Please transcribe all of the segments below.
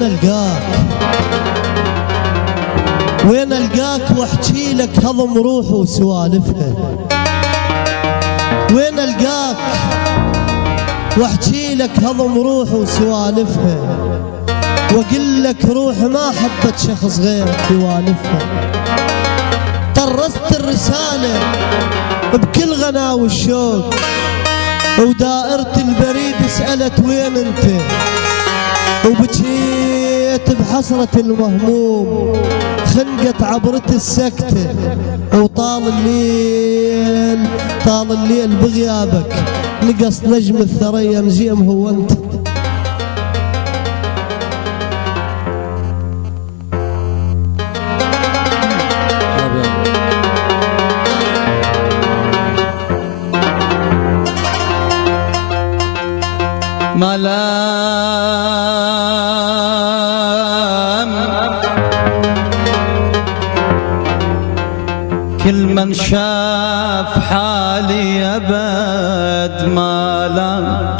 وين القاك وين القاك واحكي لك هضم روح وسوالفها، وين القاك واحكي لك هضم روح وسوالفها، واقول لك روح ما حبت شخص غيرك يوالفها. طرست الرسالة بكل غناوي الشوق، ودائرة البريد سألت وين انت، وبكيت بحسرة المهموم، خنقت عبرة السكتة، وطال الليل طال الليل بغيابك، نقص نجم الثريا نجيم هو انت. ملام كل من شاف حالي أبد ملام،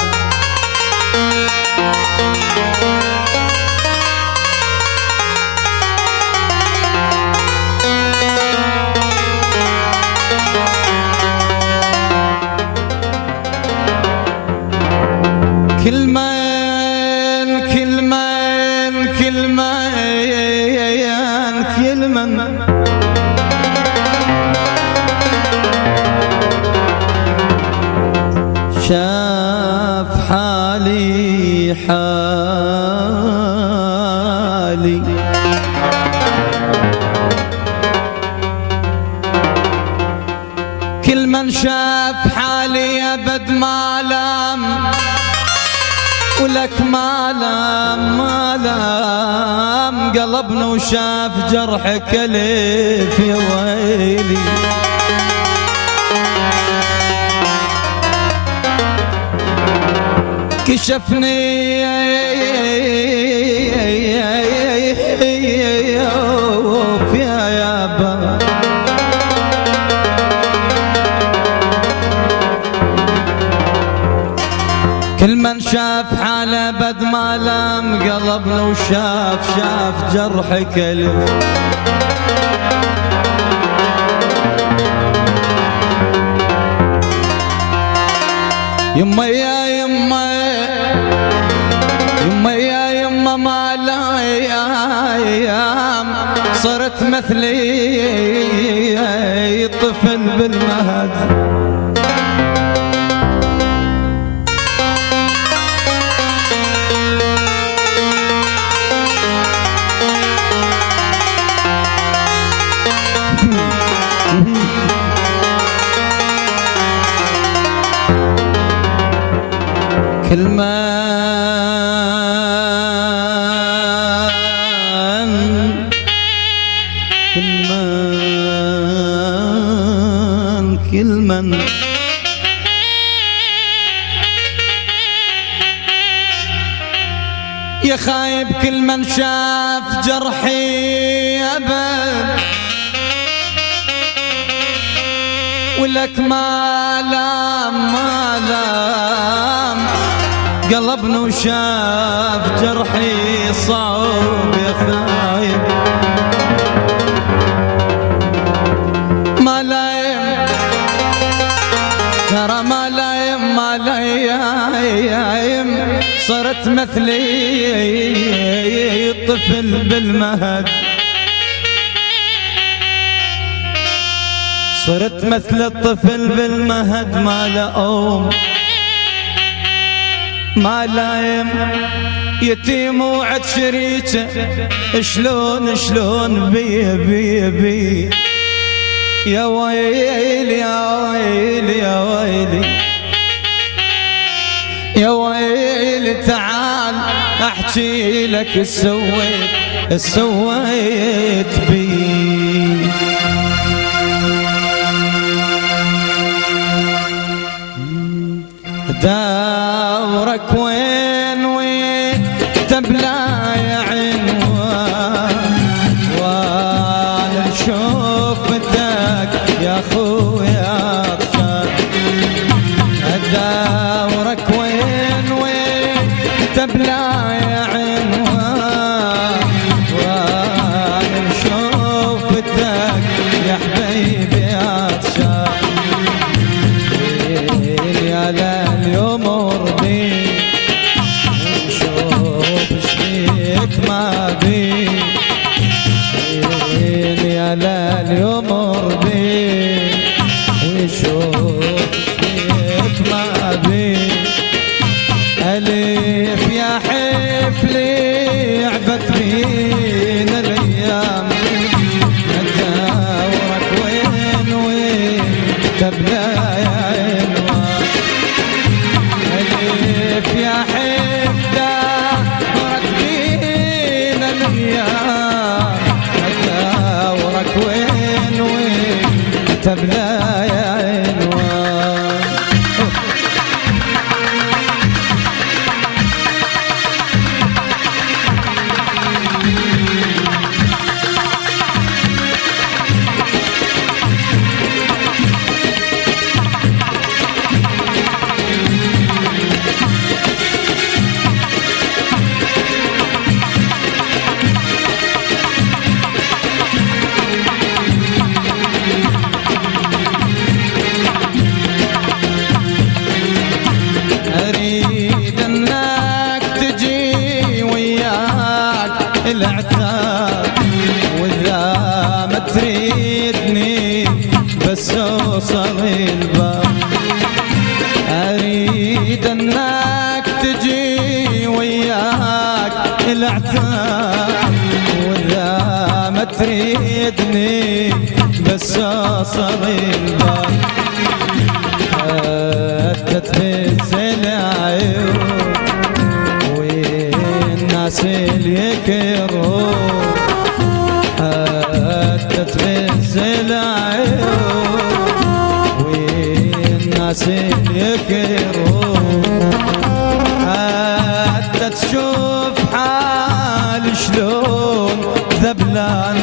كل من شاف حالي كل من شاف حالي أبد ما لام، ولك ما لام قلبنا وشاف جرحك ألف يا ويلي. كشفني يا يابا، كل من شاف حاله بد ما لام قلبنا وشاف جرحك ألف. يما يا يما ما لايام صرت مثلي طفل بالمهد. كل من يا خايب كل من شاف جرحي أبد، ولك ما لام قلبنا وشاف جرحي صعب يا خايب. ما لايم ترى ما لايم صرت مثلي طفل بالمهد. صرت مثل الطفل بالمهد ما لأوم ما لايم يتيم وعد شريكه شلون بي يا ويلي يا ويلي يا ويلي يا ويلي تعال احكي لك السويت بي. دورك وين تبلا يا عنوان، وانا شوفتك يا خويا اطفال. دورك وين تبلا يا عنوان، حاصر البال هدت بالزلايون والناس اللي يكرهون هدت بالزلايون والناس اللي يكرهون حتى تشوف حالي شلون ذبلان